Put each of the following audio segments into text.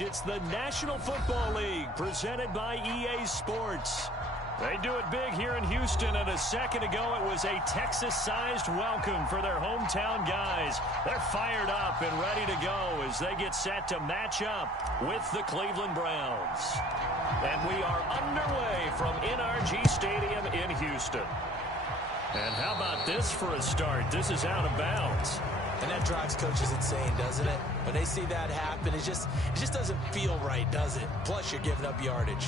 It's the National Football League presented by EA Sports. They do it big here in Houston, and a second ago it was a Texas-sized welcome for their hometown guys. They're fired up and ready to go as they get set to match up with the Cleveland Browns. And we are underway from NRG Stadium in Houston. And how about this for a start? This is out of bounds. And that drives coaches insane, doesn't it? When they see that happen, it just doesn't feel right, does it? Plus, you're giving up yardage.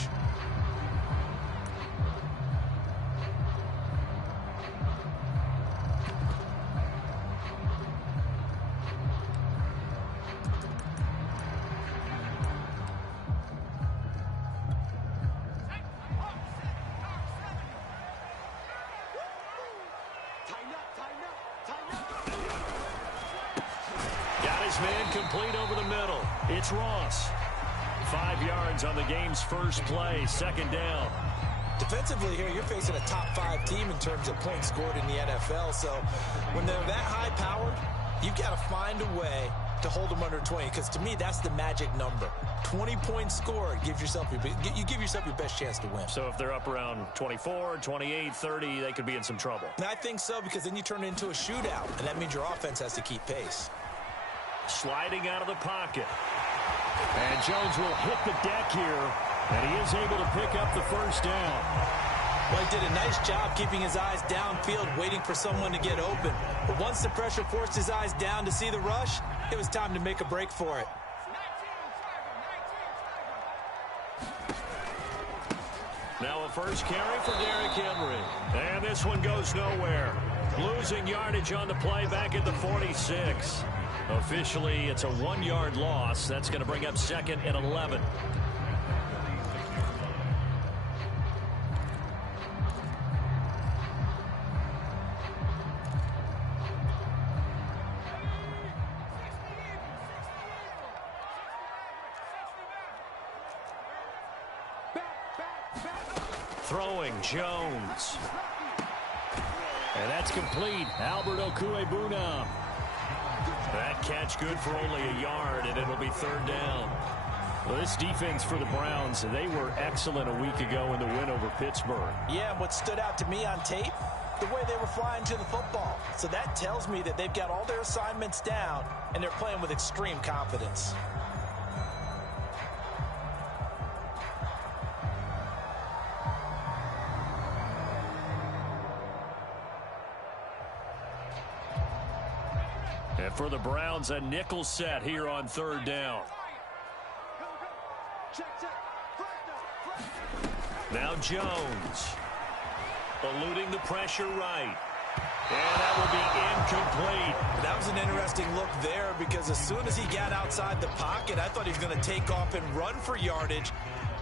Man complete over the middle. It's Ross. 5 yards on the game's first play, second down. Defensively here, you're facing a top 5 team in terms of points scored in the NFL. So when they're that high-powered, you've got to find a way to hold them under 20. Because to me, that's the magic number. 20 points scored, you give yourself your best chance to win. So if they're up around 24, 28, 30, they could be in some trouble. And I think so, because then you turn it into a shootout, and that means your offense has to keep pace. Sliding out of the pocket. And Jones will hit the deck here, and he is able to pick up the first down. Well, he did a nice job keeping his eyes downfield, waiting for someone to get open. But once the pressure forced his eyes down to see the rush, it was time to make a break for it. Now a first carry for Derrick Henry. And this one goes nowhere. Losing yardage on the play back at the 46. Officially, it's a 1-yard loss. That's going to bring up 2nd and 11. Throwing Jones. And that's complete. Albert Okwuegbunam. That catch good for only a yard, and it'll be 3rd down. Well, this defense for the Browns, they were excellent a week ago in the win over Pittsburgh. Yeah, and what stood out to me on tape, the way they were flying to the football. So that tells me that they've got all their assignments down, and they're playing with extreme confidence. And for the Browns, a nickel set here on 3rd down. Now Jones. Eluding the pressure right. And that will be incomplete. That was an interesting look there, because as soon as he got outside the pocket, I thought he was going to take off and run for yardage.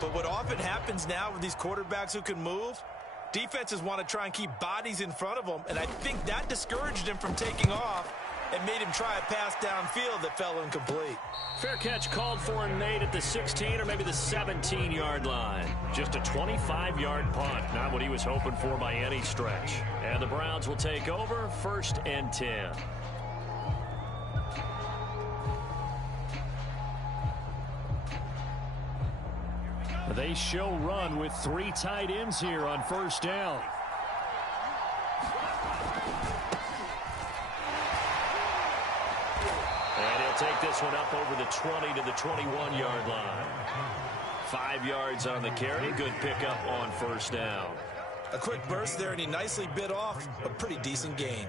But what often happens now with these quarterbacks who can move, defenses want to try and keep bodies in front of them, and I think that discouraged him from taking off and made him try a pass downfield that fell incomplete. Fair catch called for and made at the 16 or maybe the 17-yard line. Just a 25-yard punt, not what he was hoping for by any stretch. And the Browns will take over, 1st and 10. They show run with 3 tight ends here on 1st down. And he'll take this one up over the 20 to the 21-yard line. 5 yards on the carry. Good pickup on 1st down. A quick burst there, and he nicely bit off a pretty decent gain.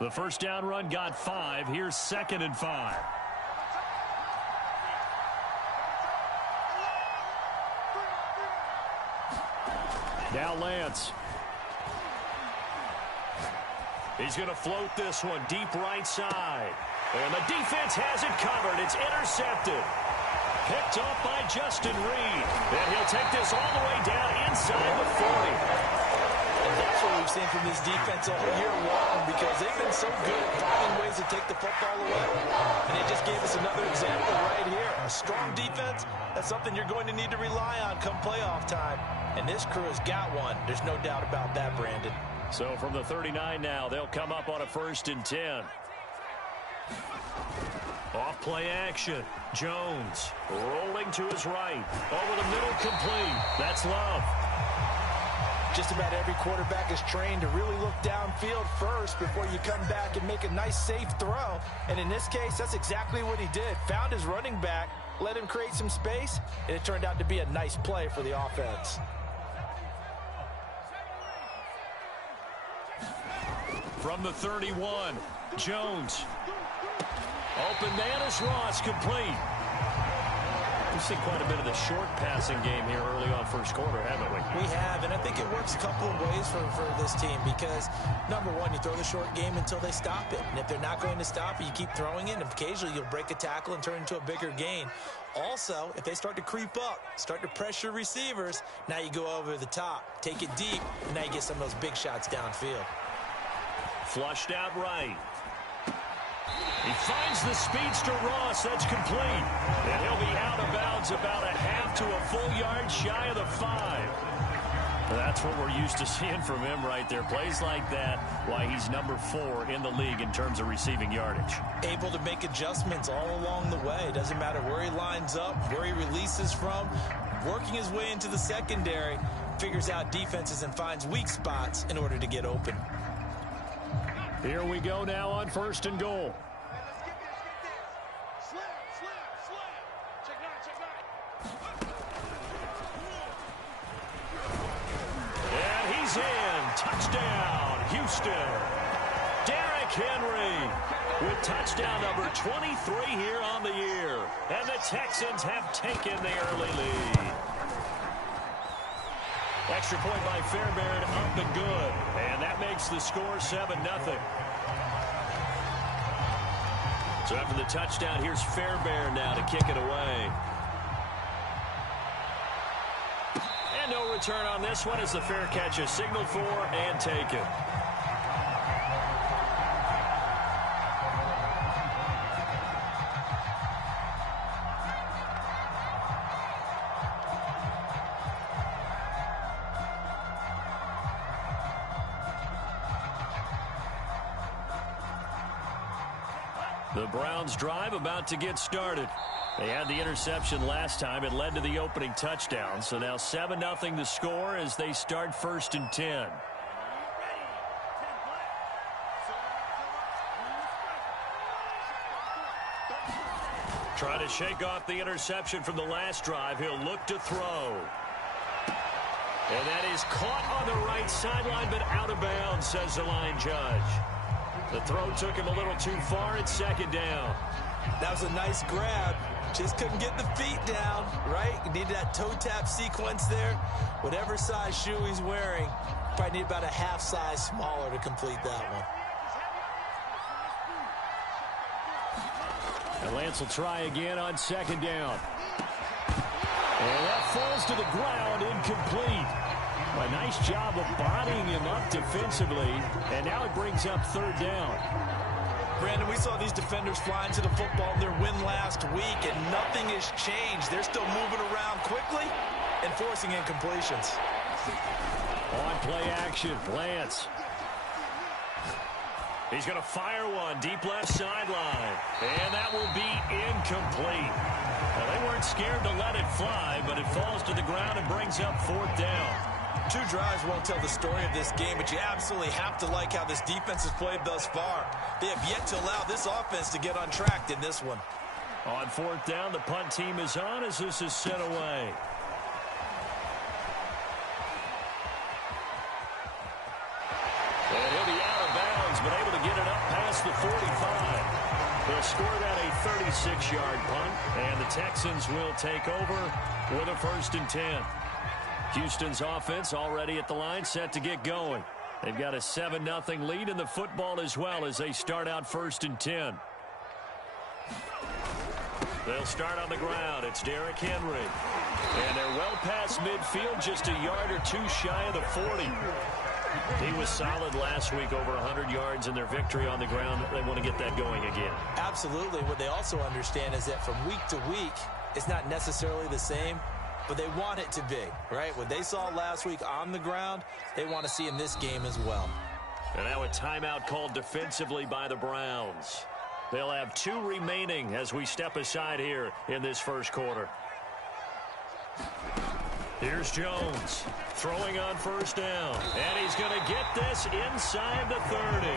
The 1st down run got 5. Here's 2nd and 5. Now Lance. He's going to float this one deep right side. And the defense has it covered. It's intercepted. Picked off by Justin Reed. And he'll take this all the way down inside the 40. And That's what we've seen from this defense all year long, because they've been so good at finding ways to take the football away. And they just gave us another example right here. A strong defense, that's something you're going to need to rely on come playoff time. And this crew has got one. There's no doubt about that, Brandon. So from the 39 now, they'll come up on a 1st and 10. Off play action. Jones rolling to his right. Over the middle, complete. That's Love. Just about every quarterback is trained to really look downfield first before you come back and make a nice, safe throw. And in this case, that's exactly what he did. Found his running back, let him create some space, and it turned out to be a nice play for the offense. From the 31, Jones. Open man is Ross, complete. We've seen quite a bit of the short passing game here early on first quarter, haven't we? We have, and I think it works a couple of ways for this team because, number one, you throw the short game until they stop it. And if they're not going to stop it, you keep throwing it, and occasionally you'll break a tackle and turn into a bigger gain. Also, if they start to creep up, start to pressure receivers, now you go over the top, take it deep, and now you get some of those big shots downfield. Flushed out right. He finds the speedster Ross. That's complete. And he'll be out of bounds about a half to a full yard shy of the 5. That's what we're used to seeing from him right there. Plays like that, why he's number 4 in the league in terms of receiving yardage. Able to make adjustments all along the way. Doesn't matter where he lines up, where he releases from. Working his way into the secondary, figures out defenses and finds weak spots in order to get open. Here we go now on 1st and goal. And he's in. Touchdown, Houston. Derrick Henry with touchdown number 23 here on the year. And the Texans have taken the early lead. Extra point by Fairbairn, up and good. And that makes the score 7-0. So after the touchdown, here's Fairbairn now to kick it away. And no return on this one as the fair catch is signaled for and taken. The Browns drive about to get started. They had the interception last time. It led to the opening touchdown. So now 7-0 the score as they start 1st and 10. Trying to shake off the interception from the last drive. He'll look to throw. And that is caught on the right sideline, but out of bounds, says the line judge. The throw took him a little too far. It's 2nd down. That was a nice grab. Just couldn't get the feet down, right? You needed that toe tap sequence there. Whatever size shoe he's wearing, probably need about a half size smaller to complete that one. And Lance will try again on 2nd down. And that falls to the ground, incomplete. A nice job of bodying him up defensively, and now it brings up 3rd down. Brandon, we saw these defenders flying to the football in their win last week, and nothing has changed. They're still moving around quickly and forcing incompletions. On play action, Lance. He's going to fire one deep left sideline, and that will be incomplete. Well, they weren't scared to let it fly, but it falls to the ground and brings up 4th down. 2 drives won't tell the story of this game, but you absolutely have to like how this defense has played thus far. They have yet to allow this offense to get untracked in this one. On 4th down, the punt team is on as this is sent away. And he'll be out of bounds, but able to get it up past the 45. They'll score that a 36-yard punt, and the Texans will take over with a 1st and 10. Houston's offense already at the line, set to get going. They've got a 7-0 lead in the football as well as they start out 1st and 10. They'll start on the ground. It's Derrick Henry. And they're well past midfield, just a yard or 2 shy of the 40. He was solid last week, over 100 yards in their victory on the ground. They want to get that going again. Absolutely. What they also understand is that from week to week, it's not necessarily the same, but they want it to be, right? What they saw last week on the ground, they want to see in this game as well. And now a timeout called defensively by the Browns. They'll have 2 remaining as we step aside here in this first quarter. Here's Jones throwing on first down. And he's going to get this inside the 30.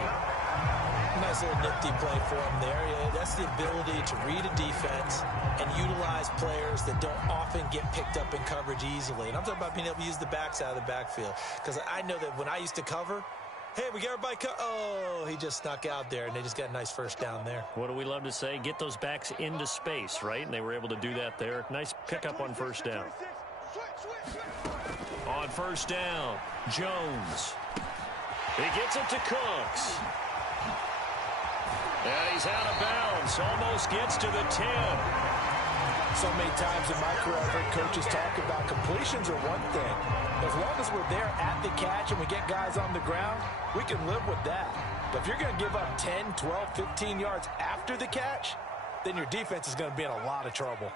Nice little nifty play for him there. Yeah, that's the ability to read a defense and utilize players that don't often get picked up in coverage easily. And I'm talking about being able to use the backs out of the backfield. Because I know that when I used to cover, hey, we got everybody oh, he just snuck out there, and they just got a nice first down there. What do we love to say? Get those backs into space, right? And they were able to do that there. Nice pickup on first down. On first down, Jones. He gets it to Cooks. And he's out of bounds. Almost gets to the 10. So many times in my career, I've heard coaches talk about completions are one thing. As long as we're there at the catch and we get guys on the ground, we can live with that. But if you're going to give up 10, 12, 15 yards after the catch, then your defense is going to be in a lot of trouble.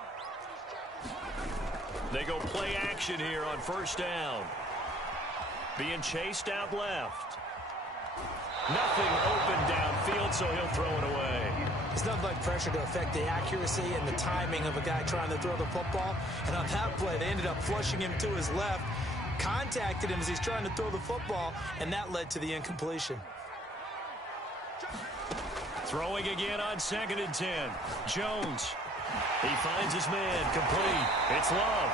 They go play action here on first down. Being chased out left. Nothing open downfield, so he'll throw it away. It's nothing like pressure to affect the accuracy and the timing of a guy trying to throw the football. And on that play, they ended up flushing him to his left, contacted him as he's trying to throw the football, and that led to the incompletion. Throwing again on 2nd and 10. Jones. He finds his man. Complete. It's Love.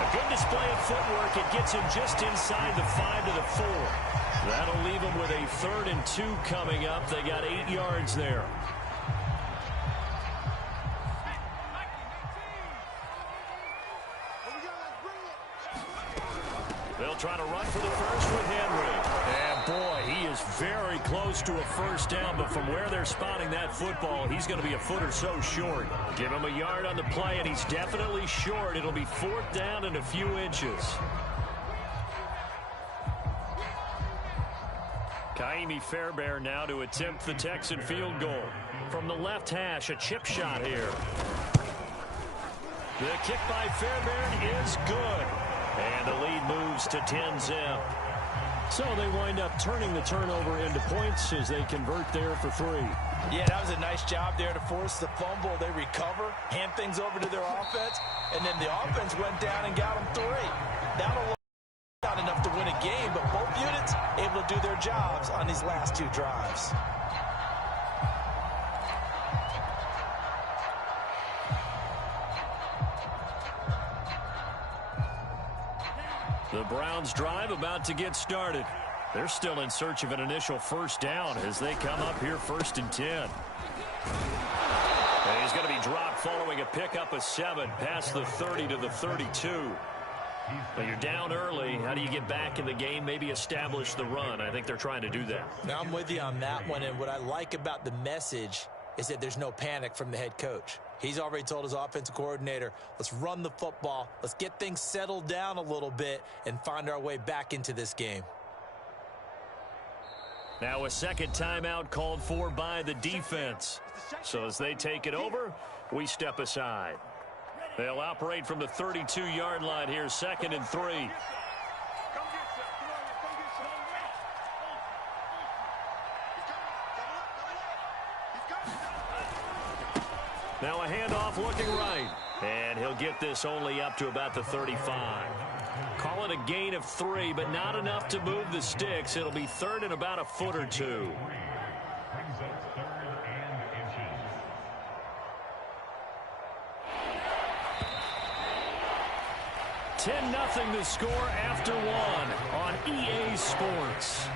A good display of footwork. It gets him just inside the 5 to the 4. That'll leave him with a 3rd and 2 coming up. They got 8 yards there. They'll try to run for the first with Henry. And boy, he is very close to a first down, but from where they're spotting that football, he's going to be a foot or so short. Give him a yard on the play, and he's definitely short. It'll be 4th down and a few inches. Kaimi Fairbairn now to attempt the Texan field goal. From the left hash, a chip shot here. The kick by Fairbairn is good. And the lead moves to 10-0. So they wind up turning the turnover into points as they convert there for 3. Yeah, that was a nice job there to force the fumble. They recover, hand things over to their offense, and then the offense went down and got them 3. That'll not enough to win a game, but both units able to do their jobs on these last 2 drives. The Browns drive about to get started. They're still in search of an initial first down as they come up here 1st and 10. And he's going to be dropped following a pickup of 7 past the 30 to the 32. But you're down early. How do you get back in the game? Maybe establish the run. I think they're trying to do that. Now, I'm with you on that one, and what I like about the message is that there's no panic from the head coach. He's already told his offensive coordinator, let's run the football, let's get things settled down a little bit and find our way back into this game. Now a second timeout called for by the defense. So as they take it over, we step aside. They'll operate from the 32-yard line here, 2nd and 3. Now a handoff looking right. And he'll get this only up to about the 35. Call it a gain of 3, but not enough to move the sticks. It'll be 3rd and about a foot or 2. $10-0 the score after 1 on EA Sports.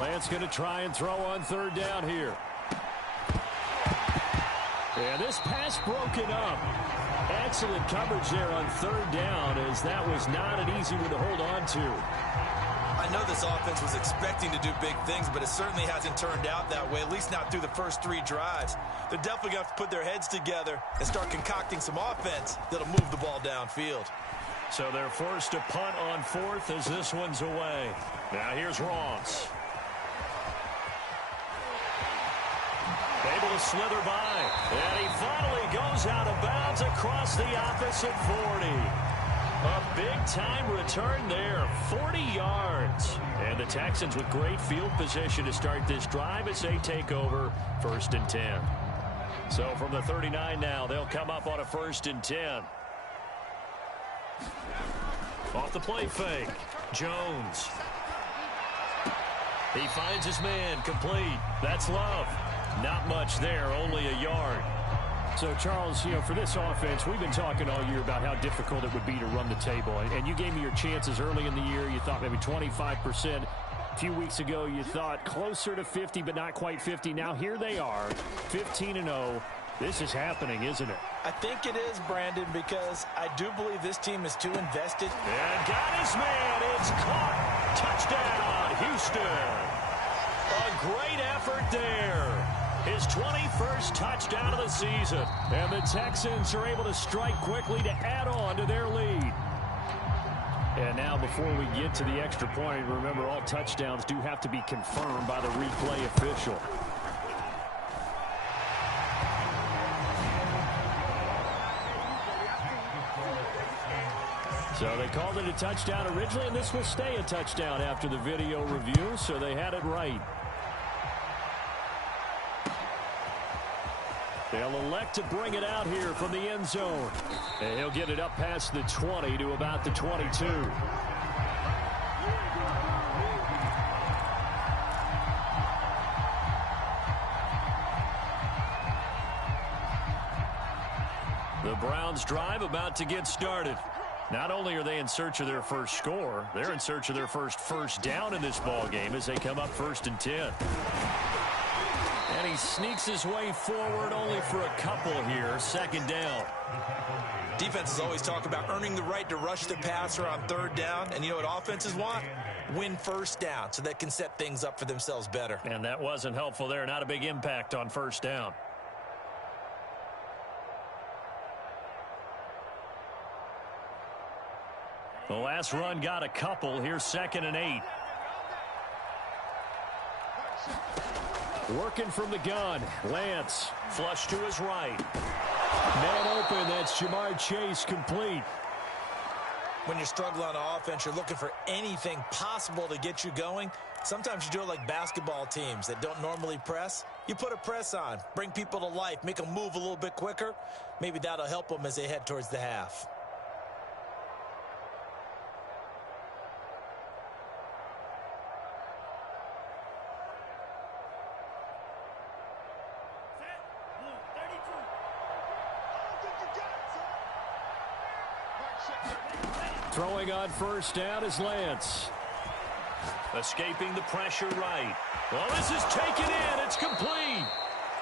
Lance going to try and throw on 3rd down here. And this pass broken up. Excellent coverage there on third down, as that was not an easy one to hold on to. I know this offense was expecting to do big things, but it certainly hasn't turned out that way, at least not through the first 3 drives. They're definitely going to have to put their heads together and start concocting some offense that'll move the ball downfield. So they're forced to punt on 4th as this one's away. Now here's Ross. Able to slither by. And he finally goes out of bounds across the opposite 40. A big-time return there, 40 yards. And the Texans with great field position to start this drive as they take over 1st and 10. So from the 39 now, they'll come up on a 1st and 10. Off the play fake, Jones. He finds his man, complete. That's Love. Not much there, only a yard. So, Charles, for this offense, we've been talking all year about how difficult it would be to run the table. And you gave me your chances early in the year. You thought maybe 25%. A few weeks ago, you thought closer to 50, but not quite 50. Now, here they are, 15-0. This is happening, isn't it? I think it is, Brandon, because I do believe this team is too invested. And got his man. It's caught. Touchdown, Houston. A great effort there. His 21st touchdown of the season. And the Texans are able to strike quickly to add on to their lead. And now before we get to the extra point, remember all touchdowns do have to be confirmed by the replay official. So they called it a touchdown originally, and this will stay a touchdown after the video review, so they had it right. They'll elect to bring it out here from the end zone. And he'll get it up past the 20 to about the 22. The Browns drive about to get started. Not only are they in search of their first score, they're in search of their first down in this ball game as they come up 1st and 10. And he sneaks his way forward only for a couple here. 2nd down. Defenses always talk about earning the right to rush the passer on 3rd down. And you know what offenses want? Win 1st down so they can set things up for themselves better. And that wasn't helpful there. Not a big impact on 1st down. The last run got a couple. Here's 2nd and 8. Working from the gun. Lance flush to his right. Man open. That's Jamar Chase, complete. When you're struggling on offense, you're looking for anything possible to get you going. Sometimes you do it like basketball teams that don't normally press. You put a press on, bring people to life, make them move a little bit quicker. Maybe that'll help them as they head towards the half. Throwing on 1st down is Lance. Escaping the pressure right. Well, this is taken in. It's complete.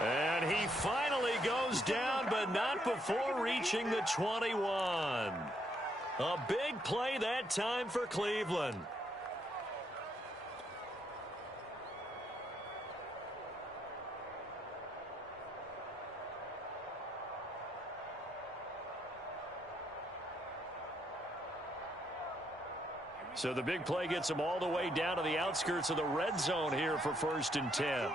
And he finally goes down, but not before reaching the 21. A big play that time for Cleveland. So the big play gets them all the way down to the outskirts of the red zone here for 1st and 10.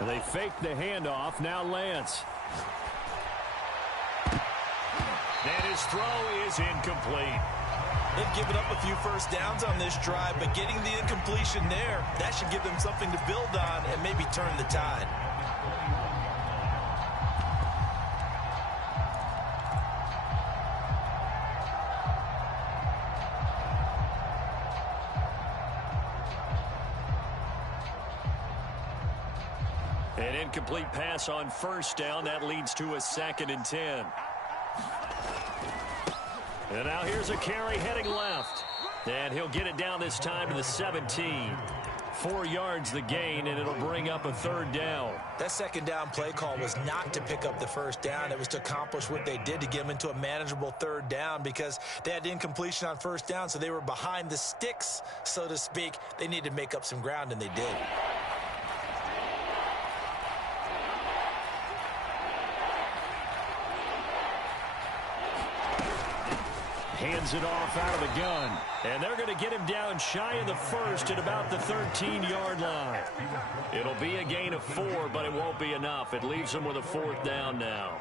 And they fake the handoff. Now Lance. And his throw is incomplete. They've given up a few 1st downs on this drive, but getting the incompletion there, that should give them something to build on and maybe turn the tide. An incomplete pass on 1st down. That leads to a 2nd and 10. And now here's a carry heading left. And he'll get it down this time to the 17. 4 yards the gain, and it'll bring up a third down. That second down play call was not to pick up the first down. It was to accomplish what they did to get them into a manageable third down because they had incompletion on first down, so they were behind the sticks, so to speak. They needed to make up some ground, and they did. Hands it off out of the gun. And they're going to get him down shy of the first at about the 13-yard line. It'll be a gain of 4, but it won't be enough. It leaves them with a 4th down now.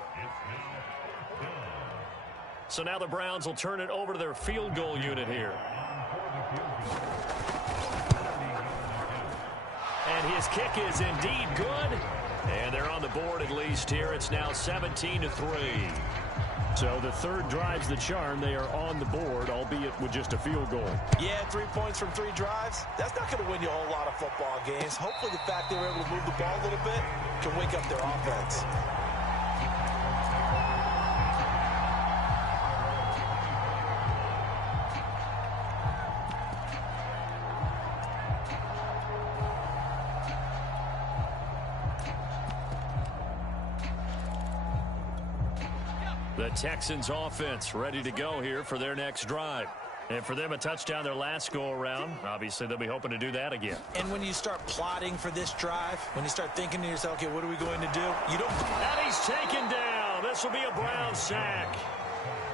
So now the Browns will turn it over to their field goal unit here. And his kick is indeed good. And they're on the board at least here. It's now 17-3. So the third drive's the charm. They are on the board, albeit with just a field goal. Yeah, 3 points from 3 drives. That's not going to win you a whole lot of football games. Hopefully the fact they were able to move the ball a little bit can wake up their offense. The Texans offense ready to go here for their next drive. And for them, a touchdown their last go-around. Obviously, they'll be hoping to do that again. And when you start plotting for this drive, when you start thinking to yourself, okay, what are we going to do? You don't. And he's taken down. This will be a Brown sack.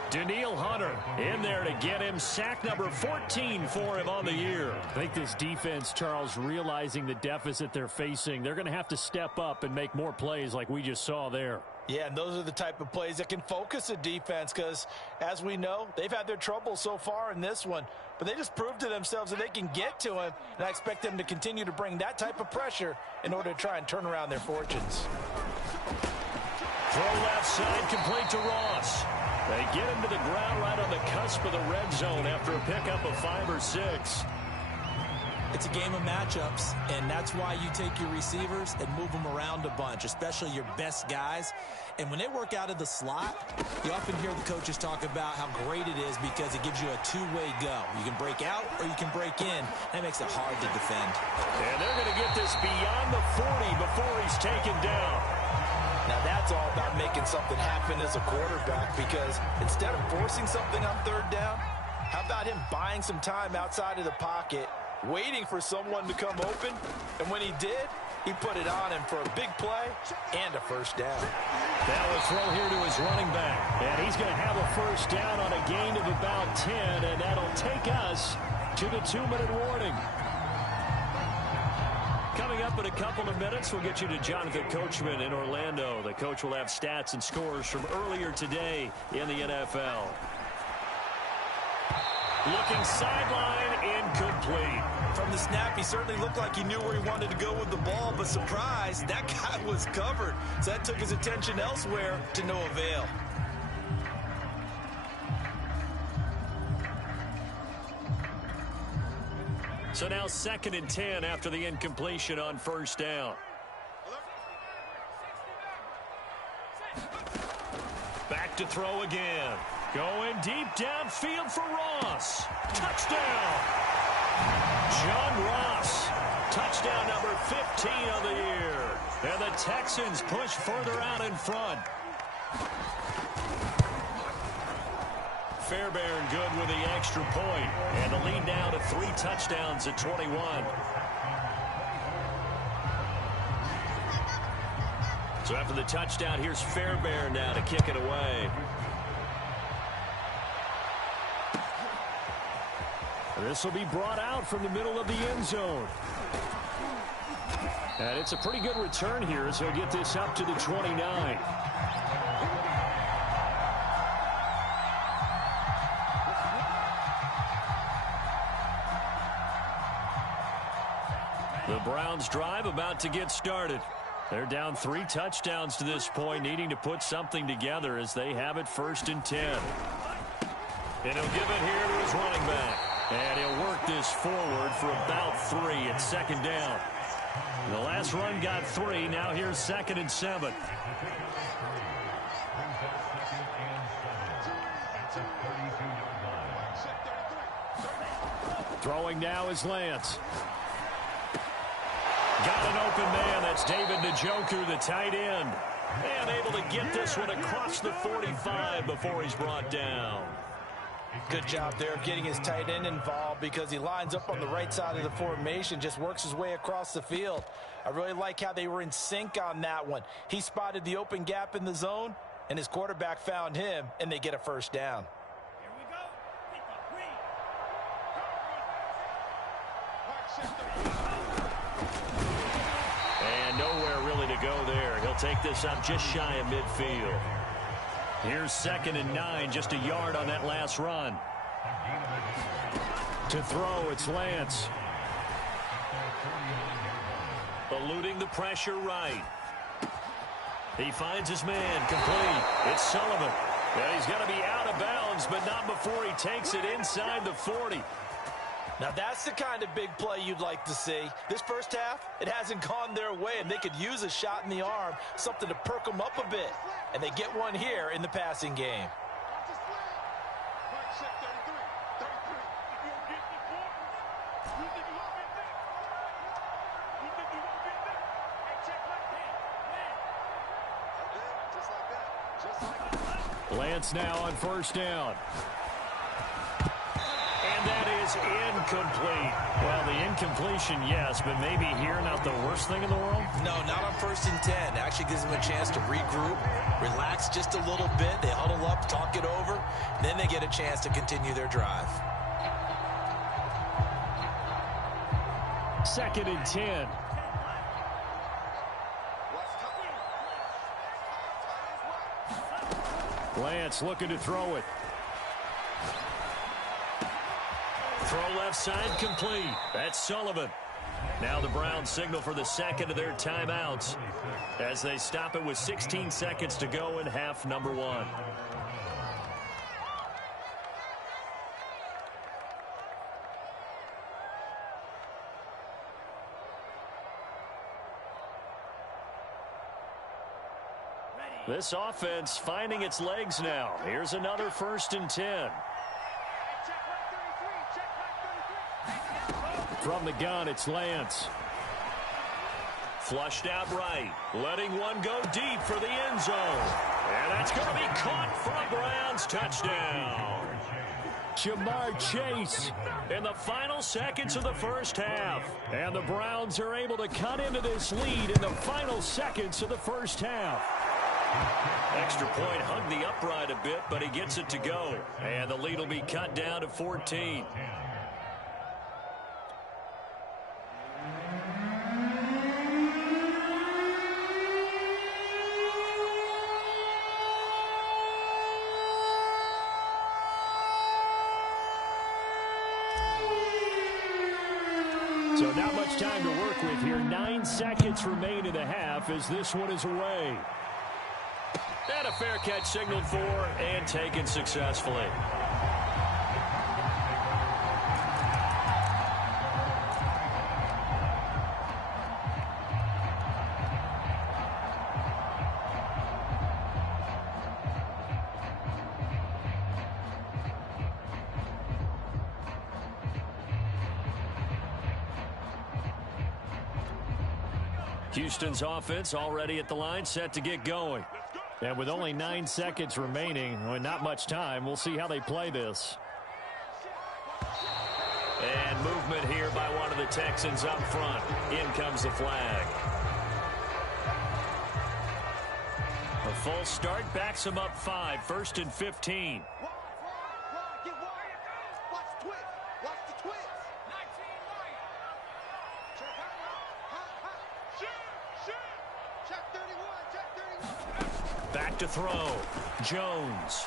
Danielle Hunter in there to get him. Sack number 14 for him on the year. I think this defense, Charles, realizing the deficit they're facing, they're going to have to step up and make more plays like we just saw there. Yeah, and those are the type of plays that can focus a defense because, as we know, they've had their trouble so far in this one. But they just proved to themselves that they can get to him, and I expect them to continue to bring that type of pressure in order to try and turn around their fortunes. Throw left side, complete to Ross. They get him to the ground right on the cusp of the red zone after a pickup of 5 or 6. It's a game of matchups, and that's why you take your receivers and move them around a bunch, especially your best guys. And when they work out of the slot, you often hear the coaches talk about how great it is because it gives you a two-way go. You can break out or you can break in. That makes it hard to defend. And they're going to get this beyond the 40 before he's taken down. Now that's all about making something happen as a quarterback because instead of forcing something on third down, how about him buying some time outside of the pocket, waiting for someone to come open, and when he did, he put it on him for a big play and a first down. Now a throw here to his running back, and he's going to have a first down on a gain of about 10, and that'll take us to the 2-minute warning. Coming up in a couple of minutes, we'll get you to Jonathan Coachman in Orlando. The coach will have stats and scores from earlier today in the NFL. Looking sideline, incomplete. From the snap, he certainly looked like he knew where he wanted to go with the ball, but surprise, that guy was covered. So that took his attention elsewhere to no avail. So now 2nd and 10 after the incompletion on first down. Back to throw again. Going deep downfield for Ross. Touchdown. John Ross. Touchdown number 15 of the year. And the Texans push further out in front. Fairbairn good with the extra point. And the lead now to 3 touchdowns at 21. So after the touchdown, here's Fairbairn now to kick it away. This will be brought out from the middle of the end zone. And it's a pretty good return here as he'll get this up to the 29. The Browns drive about to get started. They're down 3 touchdowns to this point, needing to put something together as they have it 1st and 10. And he'll give it here to his running back. And he'll work this forward for about 3 at 2nd down. The last run got 3. Now here's 2nd and 7. Throwing now is Lance. Got an open man. That's David Njoku, the tight end. And able to get this one across the 45 before he's brought down. Good job there of getting his tight end involved because he lines up on the right side of the formation, just works his way across the field. I really like how they were in sync on that one. He spotted the open gap in the zone, and his quarterback found him, and they get a first down. And nowhere really to go there. He'll take this up just shy of midfield. Here's 2nd and 9, just a yard on that last run. To throw, it's Lance. Eluding the pressure right. He finds his man, complete. It's Sullivan. Yeah, he's got to be out of bounds, but not before he takes it inside the 40. Now that's the kind of big play you'd like to see. This first half, it hasn't gone their way, and they could use a shot in the arm, something to perk them up a bit. And they get one here in the passing game. Lance now on first down. And that is incomplete. Well, the incompletion, yes, but maybe here not the worst thing in the world? No, not on 1st and 10. Actually gives them a chance to regroup, relax just a little bit. They huddle up, talk it over. Then they get a chance to continue their drive. 2nd and 10. Lance looking to throw it. Throw left side complete. That's Sullivan. Now the Browns signal for the second of their timeouts as they stop it with 16 seconds to go in half number 1. This offense finding its legs now. Here's another 1st and 10. From the gun, it's Lance. Flushed out right. Letting one go deep for the end zone. And that's going to be caught for a Browns touchdown. Jamar Chase In the final seconds of the first half. And the Browns are able to cut into this lead in the final seconds of the first half. Extra point hugged the upright a bit, but he gets it to go. And the lead will be cut down to 14. So not much time to work with here. 9 seconds remain in the half as this one is away. And a fair catch signaled for and taken successfully. Houston's offense already at the line, set to get going. And with only 9 seconds remaining, and not much time, we'll see how they play this. And movement here by one of the Texans up front. In comes the flag. A full start backs them up 5, 1st and 15. Back to throw. Jones.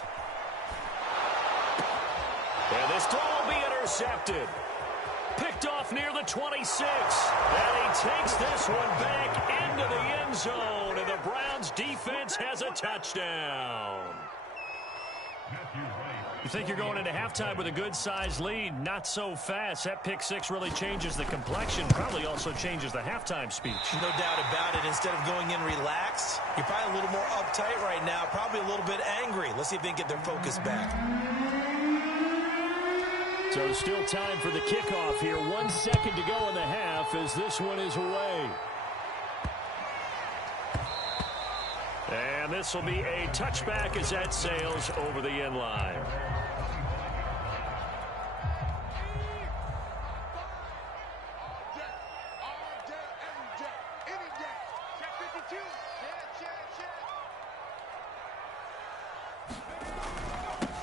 And this throw will be intercepted. Picked off near the 26. And he takes this one back into the end zone. And the Browns defense has a touchdown. You think you're going into halftime with a good-sized lead. Not so fast. That pick six really changes the complexion. Probably also changes the halftime speech. No doubt about it. Instead of going in relaxed, you're probably a little more uptight right now. Probably a little bit angry. Let's see if they can get their focus back. So still time for the kickoff here. 1 second to go in the half as this one is away. And this will be a touchback as that sails over the end line.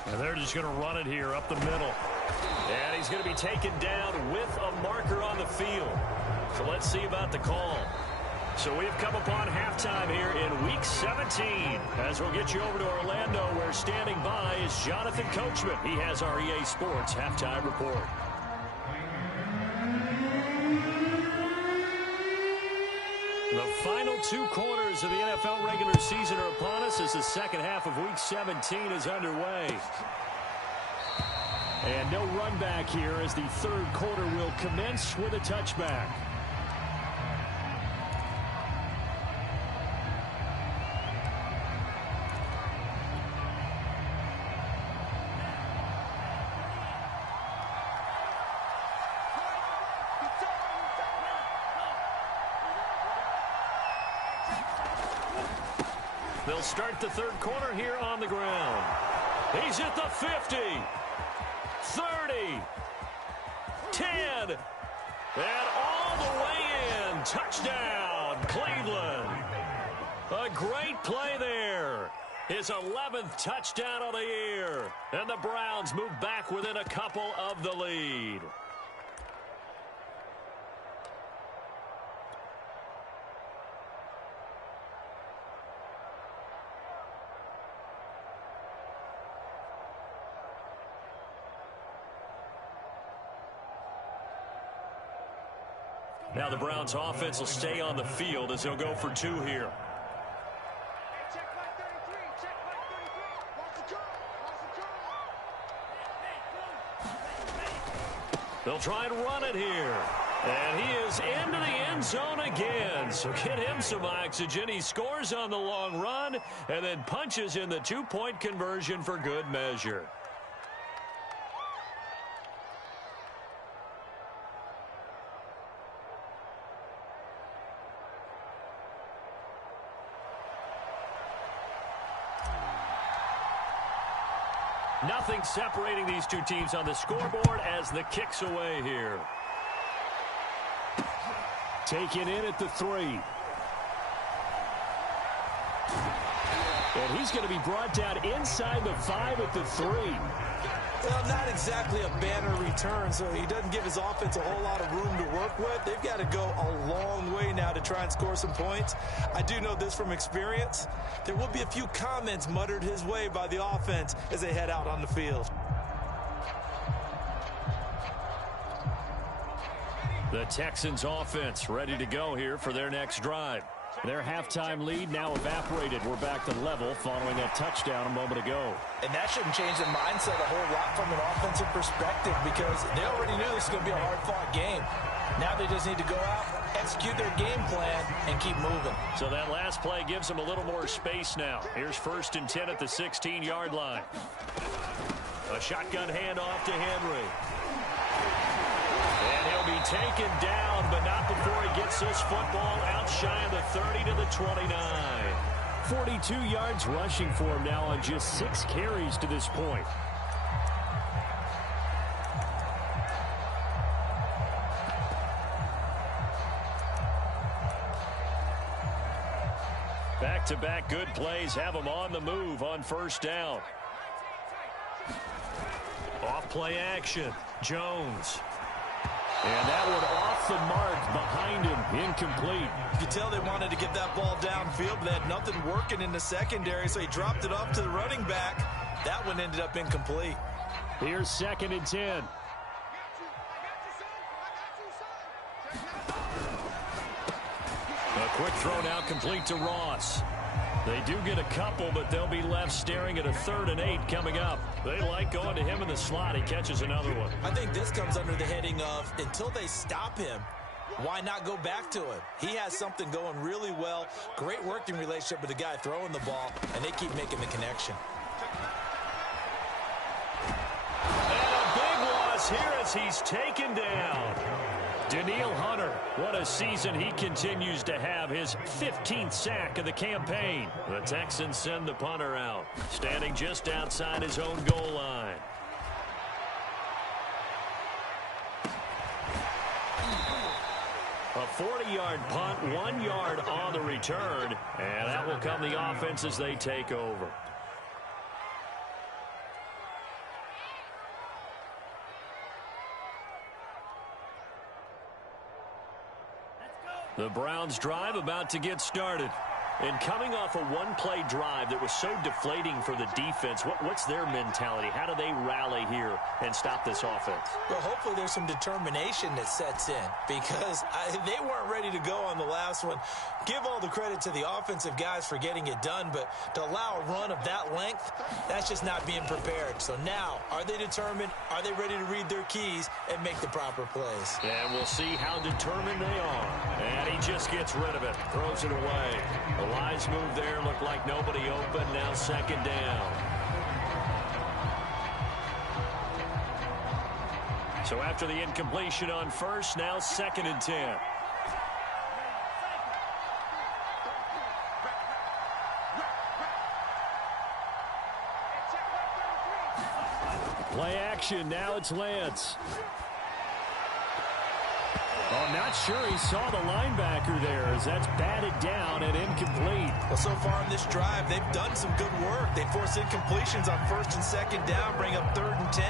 And they're just going to run it here up the middle. And he's going to be taken down with a marker on the field. So let's see about the call. So we have come upon halftime here in Week 17. As we'll get you over to Orlando, where standing by is Jonathan Coachman. He has our EA Sports Halftime Report. The final 2 quarters of the NFL regular season are upon us as the second half of Week 17 is underway. And no run back here as the third quarter will commence with a touchback. They'll start the third quarter here on the ground. He's at the 50, 30, 10, and all the way in. Touchdown, Cleveland. A great play there. His 11th touchdown of the year. And the Browns move back within a couple of the lead. Now the Browns offense will stay on the field as they'll go for 2 here. They'll try and run it here. And he is into the end zone again. So get him some oxygen. He scores on the long run and then punches in the 2-point conversion for good measure. Nothing separating these two teams on the scoreboard as the kick's away here. Taken in at the 3. And he's going to be brought down inside the 5 at the 3. Well, not exactly a banner return, so he doesn't give his offense a whole lot of room to work with. They've got to go a long way now to try and score some points. I do know this from experience. There will be a few comments muttered his way by the offense as they head out on the field. The Texans offense ready to go here for their next drive. Their halftime lead now evaporated. We're back to level following that touchdown a moment ago. And that shouldn't change the mindset a whole lot from an offensive perspective because they already knew this was going to be a hard-fought game. Now they just need to go out, execute their game plan, and keep moving. So that last play gives them a little more space now. Here's 1st and 10 at the 16-yard line. A shotgun handoff to Henry. And he'll be taken down, but not before he gets this football out shy of the 30 to the 29. 42 yards rushing for him now on just 6 carries to this point. Back-to-back good plays have him on the move on 1st down. Off play action. Jones. And that one off the mark behind him, incomplete. You can tell they wanted to get that ball downfield, but they had nothing working in the secondary, so he dropped it off to the running back. That one ended up incomplete. Here's 2nd and 10. A quick throw now complete to Ross. They do get a couple, but they'll be left staring at a 3rd and 8 coming up. They like going to him in the slot. He catches another one. I think this comes under the heading of until they stop him, why not go back to him? He has something going really well. Great working relationship with the guy throwing the ball, and they keep making the connection. And a big loss here as he's taken down. Danielle Hunter, what a season he continues to have, his 15th sack of the campaign. The Texans send the punter out, standing just outside his own goal line. A 40-yard punt, 1 yard on the return, and that will come the offense as they take over. The Browns drive about to get started. And coming off a one-play drive that was so deflating for the defense, what's their mentality? How do they rally here and stop this offense? Well, hopefully there's some determination that sets in because they weren't ready to go on the last one. Give all the credit to the offensive guys for getting it done, but to allow a run of that length, that's just not being prepared. So now, are they determined? Are they ready to read their keys and make the proper plays? And we'll see how determined they are. And he just gets rid of it, throws it away. The Lies move there, looked like nobody open, now 2nd down. So after the incompletion on 1st, now 2nd and 10. Play action, now it's Lance. Oh, not sure he saw the linebacker there as that's batted down and incomplete. Well, so far in this drive, they've done some good work. They force incompletions on 1st and 2nd down, bring up 3rd and 10.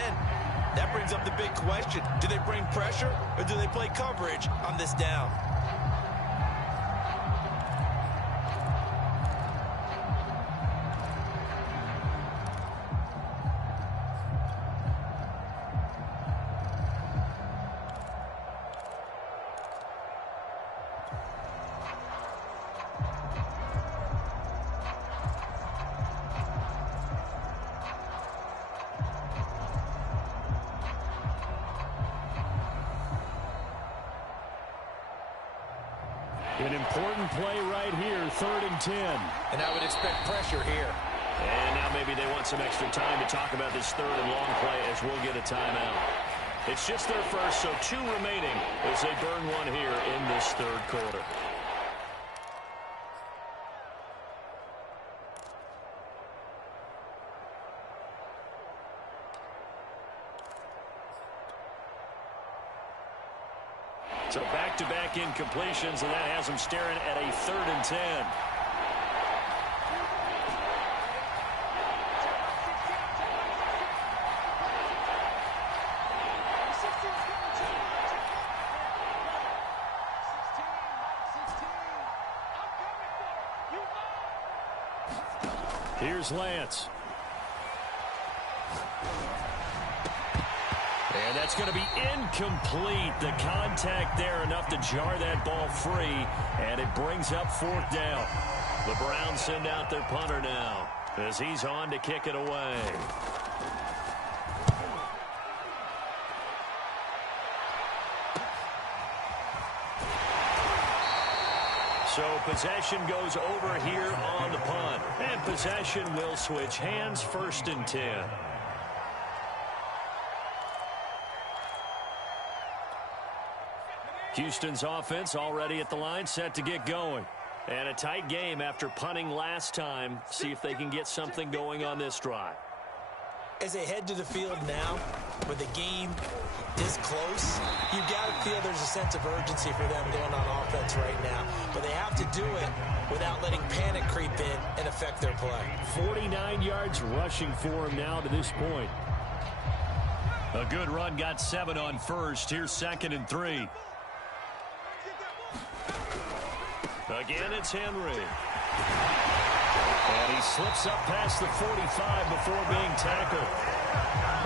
That brings up the big question. Do they bring pressure or do they play coverage on this down? An important play right here, 3rd and 10. And I would expect pressure here. And now maybe they want some extra time to talk about this 3rd and long play as we'll get a timeout. It's just their first, so 2 remaining as they burn one here in this 3rd quarter. So back-to-back incompletions, and that has them staring at a 3rd and 10. Here's Lance. And that's going to be incomplete. The contact there enough to jar that ball free, and it brings up 4th down. The Browns send out their punter now as he's on to kick it away. So possession goes over here on the punt, and possession will switch hands, 1st and 10. Houston's offense already at the line, set to get going. And a tight game after punting last time. See if they can get something going on this drive. As they head to the field now, with the game this close, you've got to feel there's a sense of urgency for them going on offense right now. But they have to do it without letting panic creep in and affect their play. 49 yards rushing for him now to this point. A good run, got 7 on 1st. Here's 2nd and 3. Again, it's Henry. And he slips up past the 45 before being tackled.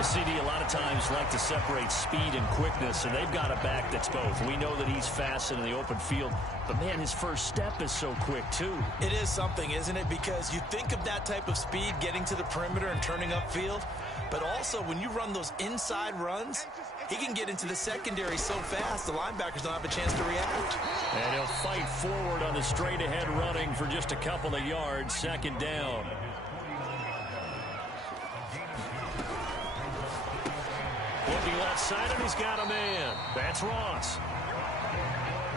CD a lot of times like to separate speed and quickness, and they've got a back that's both. We know that he's fast in the open field, but, man, his first step is so quick, too. It is something, isn't it? Because you think of that type of speed getting to the perimeter and turning upfield, but also when you run those inside runs, he can get into the secondary so fast the linebackers don't have a chance to react. And he'll fight forward on the straight-ahead running for just a couple of yards, second down. Looking left side, and he's got a man. That's Ross.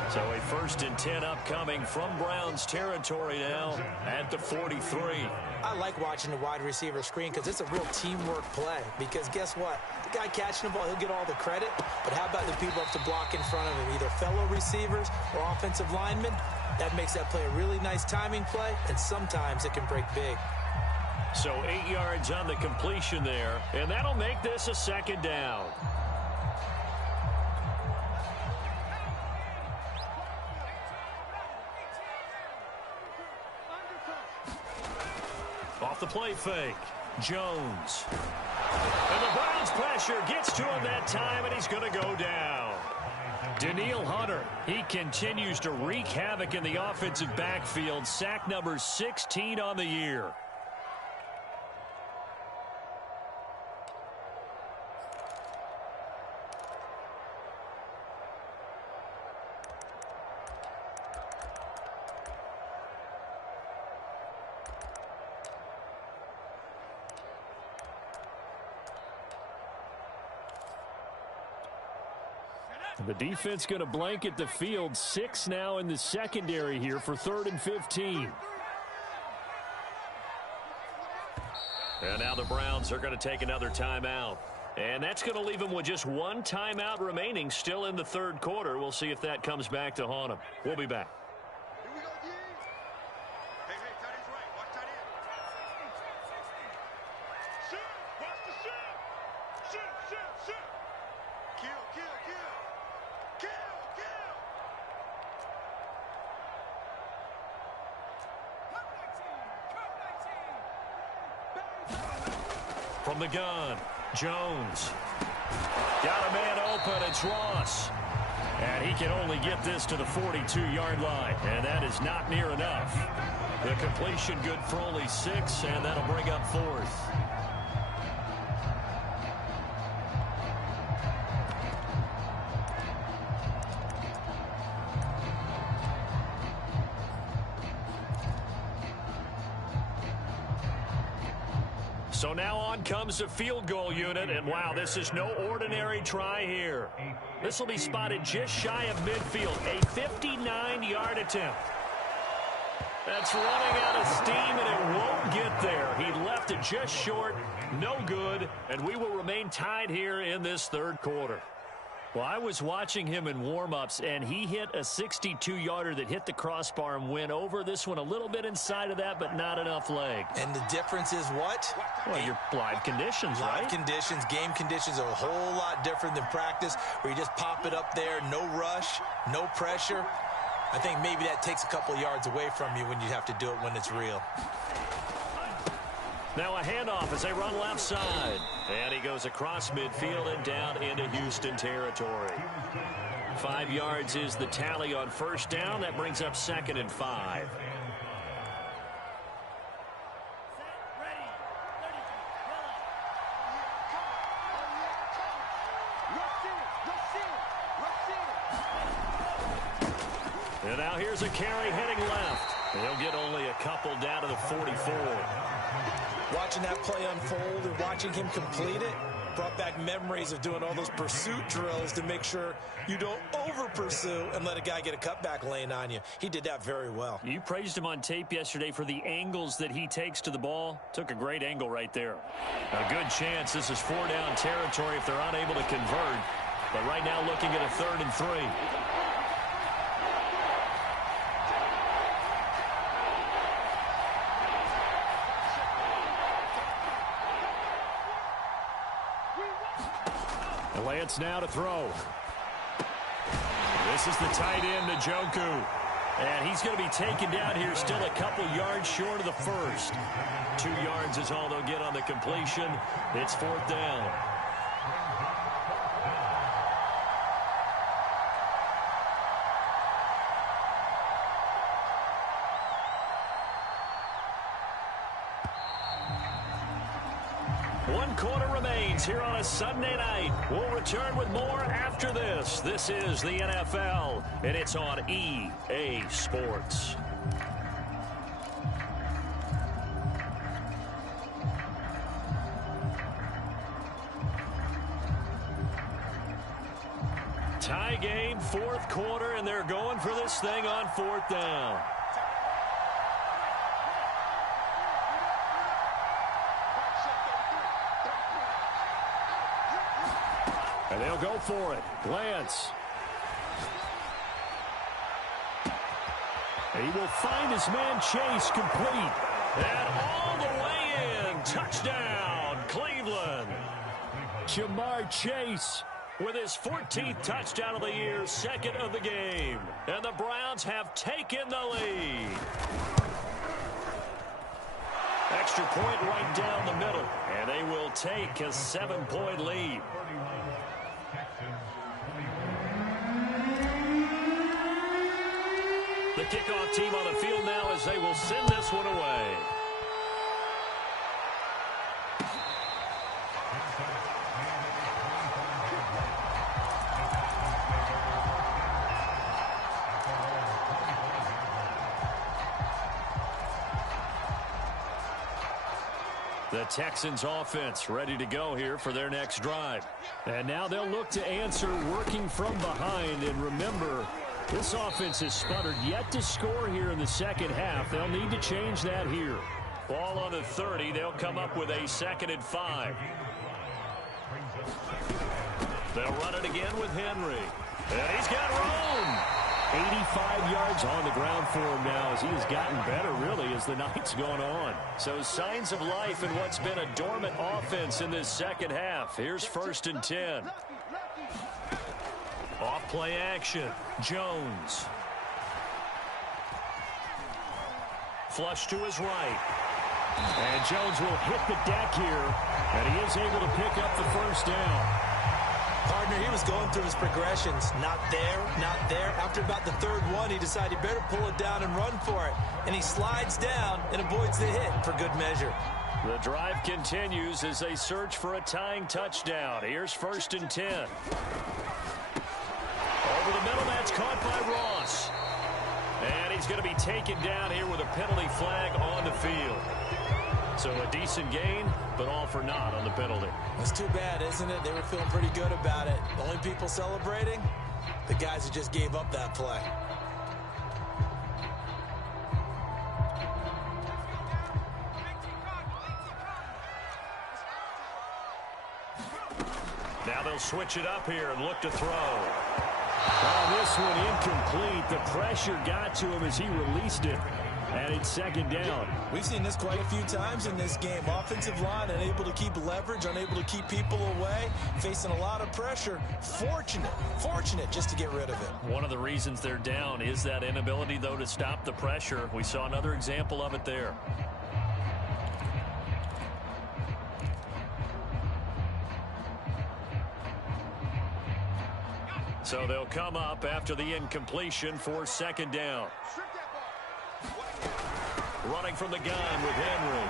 So a 1st and 10 upcoming from Browns territory now at the 43. I like watching the wide receiver screen because it's a real teamwork play. Because guess what? The guy catching the ball, he'll get all the credit. But how about the people who have to block in front of him, either fellow receivers or offensive linemen? That makes that play a really nice timing play, and sometimes it can break big. So 8 yards on the completion there, and that'll make this a second down. Off the play fake, Jones. And the Browns pressure gets to him that time, and he's going to go down. Danielle Hunter, he continues to wreak havoc in the offensive backfield. Sack number 16 on the year. The defense going to blanket the field. 6 now in the secondary here for 3rd and 15. And now the Browns are going to take another timeout. And that's going to leave them with just 1 timeout remaining still in the 3rd quarter. We'll see if that comes back to haunt them. We'll be back. From the gun, Jones. Got a man open, it's Ross. And he can only get this to the 42-yard line, and that is not near enough. The completion good for only 6, and that'll bring up 4th. So now on comes the field goal unit, and wow, this is no ordinary try here. This will be spotted just shy of midfield, a 59-yard attempt. That's running out of steam, and it won't get there. He left it just short, no good, and we will remain tied here in this 3rd quarter. Well, I was watching him in warm-ups, and he hit a 62-yarder that hit the crossbar and went over. This one a little bit inside of that, but not enough leg. And the difference is what? Well, your live conditions, right? Live conditions, game conditions are a whole lot different than practice, where you just pop it up there, no rush, no pressure. I think maybe that takes a couple yards away from you when you have to do it when it's real. Now a handoff as they run left side. And he goes across midfield and down into Houston territory. 5 yards is the tally on 1st down. That brings up 2nd and 5. And now here's a carry heading left. They'll get only a couple down to the 44. Watching that play unfold and watching him complete it brought back memories of doing all those pursuit drills to make sure you don't over-pursue and let a guy get a cutback lane on you. He did that very well. You praised him on tape yesterday for the angles that he takes to the ball. Took a great angle right there. A good chance this is 4-down territory if they're unable to convert. But right now looking at a 3rd and 3. Lance now to throw. This is the tight end, Njoku. And he's going to be taken down here still a couple yards short of the first. 2 yards is all they'll get on the completion. It's 4th down. One quarter remains here on a Sunday night. We'll return with more after this. This is the NFL, and it's on EA Sports. Tie game, 4th quarter, and they're going for this thing on 4th down. And they'll go for it. Lance. And he will find his man Chase complete. And all the way in. Touchdown, Cleveland. Jamar Chase with his 14th touchdown of the year, 2nd of the game. And the Browns have taken the lead. Extra point right down the middle. And they will take a 7-point lead. The kickoff team on the field now as they will send this one away. The Texans offense ready to go here for their next drive. And now they'll look to answer working from behind. And remember, this offense has sputtered yet to score here in the second half. They'll need to change that here. Ball on the 30. They'll come up with a 2nd and 5. They'll run it again with Henry. And he's got room. 85 yards on the ground for him now as he has gotten better, really, as the night's gone on. So signs of life in what's been a dormant offense in this second half. Here's 1st and 10. Off play action. Jones. Flush to his right. And Jones will hit the deck here. And he is able to pick up the 1st down. Partner, he was going through his progressions. Not there, not there. After about the 3rd one, he decided he better pull it down and run for it. And he slides down and avoids the hit for good measure. The drive continues as they search for a tying touchdown. Here's 1st and 10. Over the middle, that's caught by Ross. And he's going to be taken down here with a penalty flag on the field. So a decent gain, but all for naught on the penalty. That's too bad, isn't it? They were feeling pretty good about it. The only people celebrating, the guys who just gave up that play. Now they'll switch it up here and look to throw. Oh, this one incomplete. The pressure got to him as he released it. And it's 2nd down. We've seen this quite a few times in this game. Offensive line unable to keep leverage, unable to keep people away, facing a lot of pressure. Fortunate just to get rid of it. One of the reasons they're down is that inability, though, to stop the pressure. We saw another example of it there. So they'll come up after the incompletion for 2nd down. Running from the gun with Henry.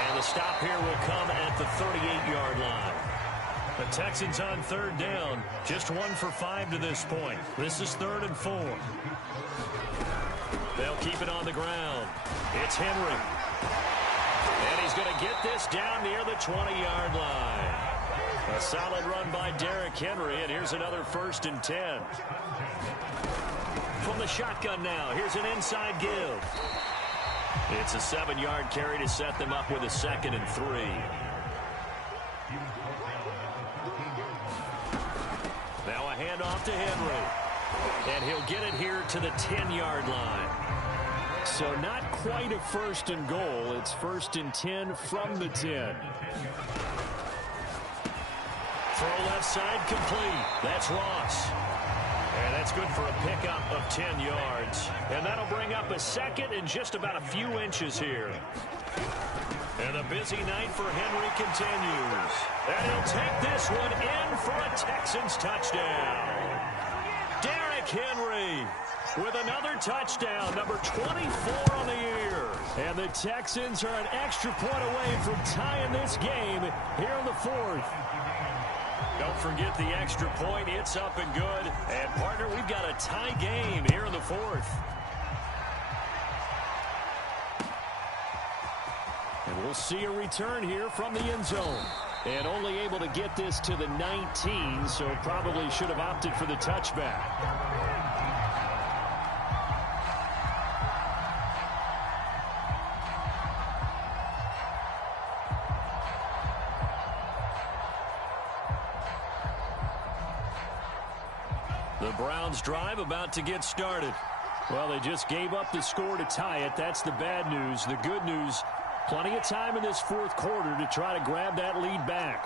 And the stop here will come at the 38-yard line. The Texans on 3rd down. Just 1 for 5 to this point. This is 3rd and 4. They'll keep it on the ground. It's Henry. And he's going to get this down near the 20-yard line. A solid run by Derrick Henry, and here's another 1st and 10. From the shotgun now, here's an inside give. It's a 7-yard carry to set them up with a 2nd and 3. Now a handoff to Henry. And he'll get it here to the 10-yard line. So not quite a 1st and goal. It's 1st and 10 from the 10. Throw left side complete. That's Ross. And that's good for a pickup of 10 yards. And that'll bring up a second and just about a few inches here. And a busy night for Henry continues. And he'll take this one in for a Texans touchdown. Derrick Henry with another touchdown, number 24 on the year. And the Texans are an extra point away from tying this game here in the fourth. Don't forget the extra point. It's up and good. And, partner, we've got a tie game here in the fourth. And we'll see a return here from the end zone. And only able to get this to the 19, so probably should have opted for the touchback. The Browns drive about to get started. Well, they just gave up the score to tie it. That's the bad news. The good news, plenty of time in this fourth quarter to try to grab that lead back.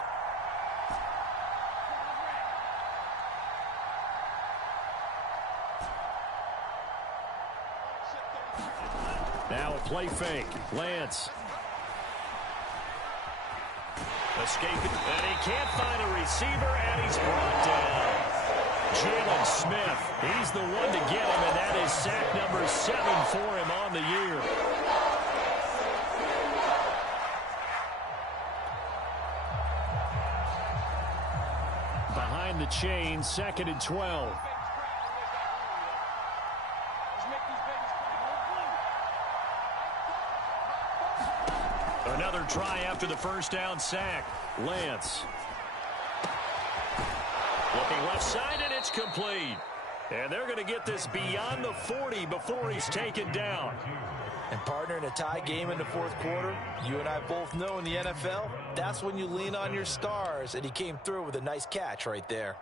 Now a play fake. Lance. Escaping. And he can't find a receiver, and he's brought down. Jalen Smith, he's the one to get him, and that is sack number 7 for him on the year. Behind the chain, 2nd and 12. Another try after the first down sack. Lance. Looking left side, and it's complete. And they're going to get this beyond the 40 before he's taken down. And, partner, in a tie game in the fourth quarter, you and I both know in the NFL, that's when you lean on your stars. And he came through with a nice catch right there.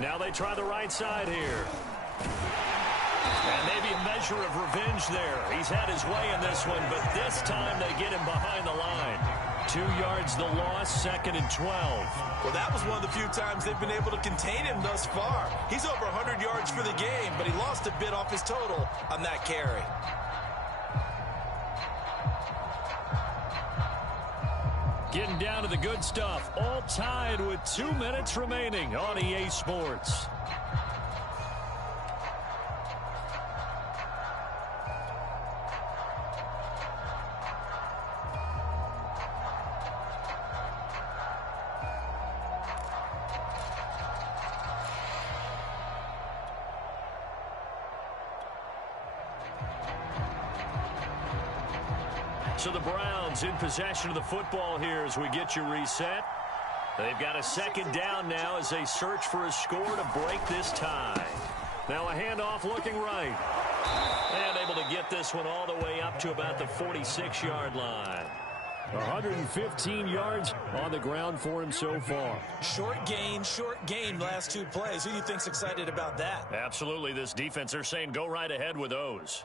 Now they try the right side here. And maybe a measure of revenge there. He's had his way in this one, but this time they get him behind the line. 2 yards the loss, 2nd and 12. Well, that was one of the few times they've been able to contain him thus far. He's over 100 yards for the game, but he lost a bit off his total on that carry. Getting down to the good stuff. All tied with 2 minutes remaining on EA Sports. So the Browns in possession of the football here as we get you reset. They've got a second down now as they search for a score to break this tie. Now a handoff looking right. And able to get this one all the way up to about the 46-yard line. 115 yards on the ground for him so far. Short gain last 2 plays. Who do you think's excited about that? Absolutely, this defense, they're saying go right ahead with those.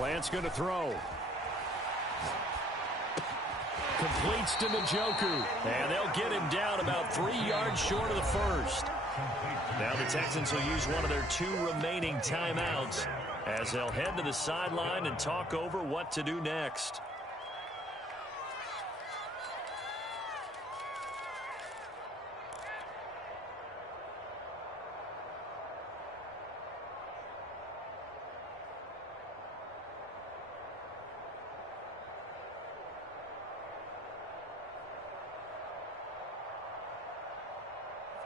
Lance going to throw. Completes to Njoku. And they'll get him down about 3 yards short of the first. Now the Texans will use one of their 2 remaining timeouts as they'll head to the sideline and talk over what to do next.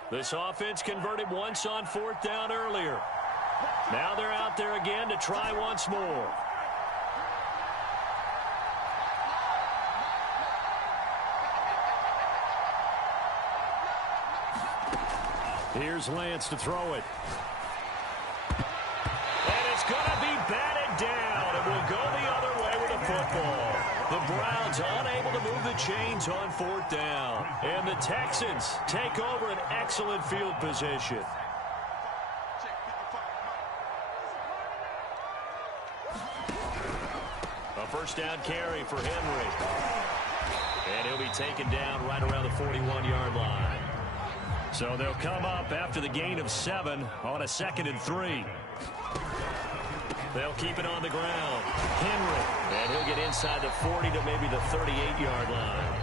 This offense converted once on 4th down earlier. Now they're out there again to try once more. Here's Lance to throw it. And it's going to be batted down. It will go the other way with the football. The Browns unable to move the chains on 4th down. And the Texans take over an excellent field position. A first down carry for Henry. And he'll be taken down right around the 41-yard line. So they'll come up after the gain of 7 on a 2nd and 3. They'll keep it on the ground. Henry. And he'll get inside the 40 to maybe the 38-yard line.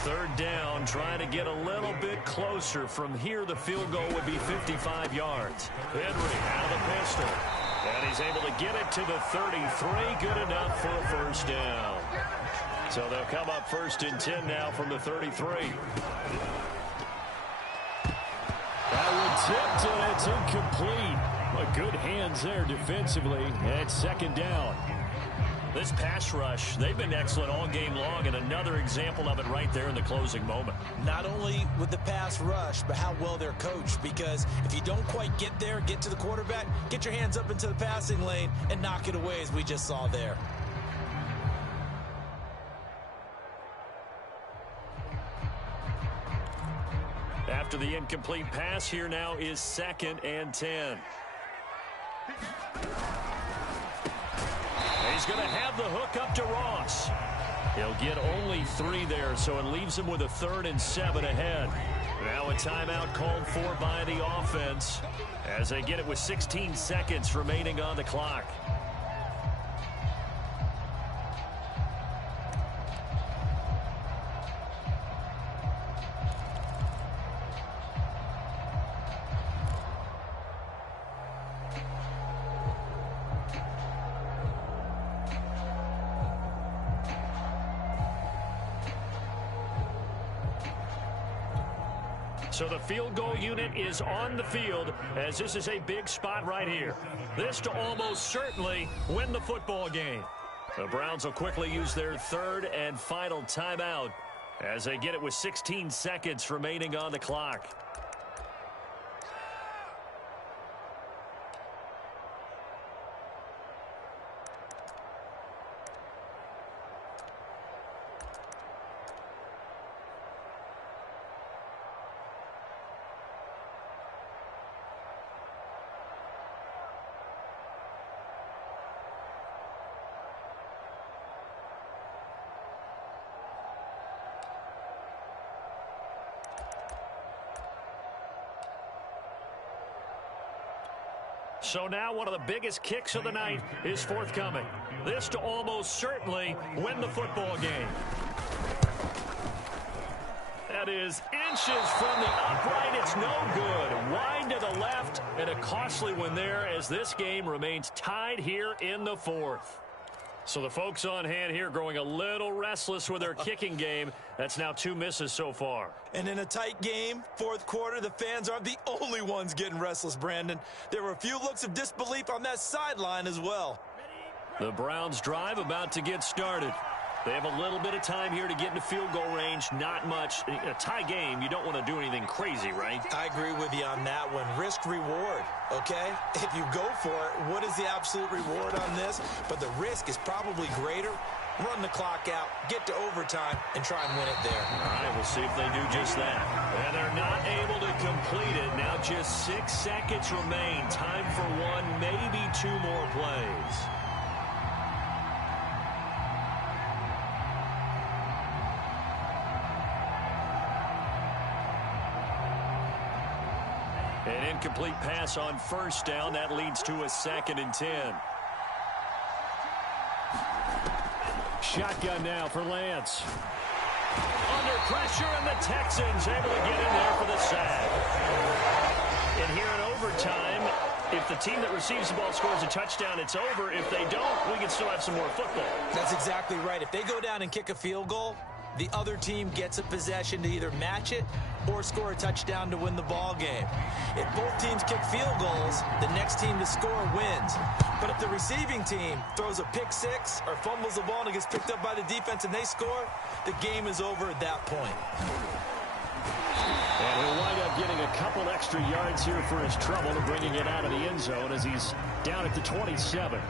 3rd down, trying to get a little bit closer. From here, the field goal would be 55 yards. Henry out of the pistol. And he's able to get it to the 33. Good enough for a first down. So they'll come up 1st and 10 now from the 33. That one tipped, and it's incomplete. But good hands there defensively at 2nd down. This pass rush, they've been excellent all game long, and another example of it right there in the closing moment. Not only with the pass rush, but how well they're coached, because if you don't quite get there, get to the quarterback, get your hands up into the passing lane and knock it away, as we just saw there. After the incomplete pass, here now is 2nd and 10. He's going to have the hook up to Ross. He'll get only 3 there, so it leaves him with a 3rd and 7 ahead. Now a timeout called for by the offense as they get it with 16 seconds remaining on the clock. So the field goal unit is on the field, as this is a big spot right here. This to almost certainly win the football game. The Browns will quickly use their 3rd and final timeout as they get it with 16 seconds remaining on the clock. So now one of the biggest kicks of the night is forthcoming. This to almost certainly win the football game. That is inches from the upright. It's no good. Wide to the left, and a costly one there as this game remains tied here in the 4th. So the folks on hand here growing a little restless with their kicking game. That's now 2 misses so far. And in a tight game, 4th quarter, the fans aren't the only ones getting restless, Brandon. There were a few looks of disbelief on that sideline as well. The Browns drive about to get started. They have a little bit of time here to get into field goal range. Not much. In a tie game, you don't want to do anything crazy, right? I agree with you on that one. Risk reward, okay? If you go for it, what is the absolute reward on this? But the risk is probably greater. Run the clock out, get to overtime, and try and win it there. All right, we'll see if they do just that. And they're not able to complete it. Now just 6 seconds remain. Time for 1, maybe 2 more plays. An incomplete pass on 1st down. That leads to a 2nd and 10. Shotgun now for Lance. Under pressure, and the Texans able to get in there for the sack. And here in overtime, if the team that receives the ball scores a touchdown, it's over. If they don't, we can still have some more football. That's exactly right. If they go down and kick a field goal, the other team gets a possession to either match it or score a touchdown to win the ball game. If both teams kick field goals, the next team to score wins. But if the receiving team throws a pick six or fumbles the ball and it gets picked up by the defense and they score, the game is over at that point. And he'll wind up getting a couple extra yards here for his trouble and bringing it out of the end zone as he's down at the 27.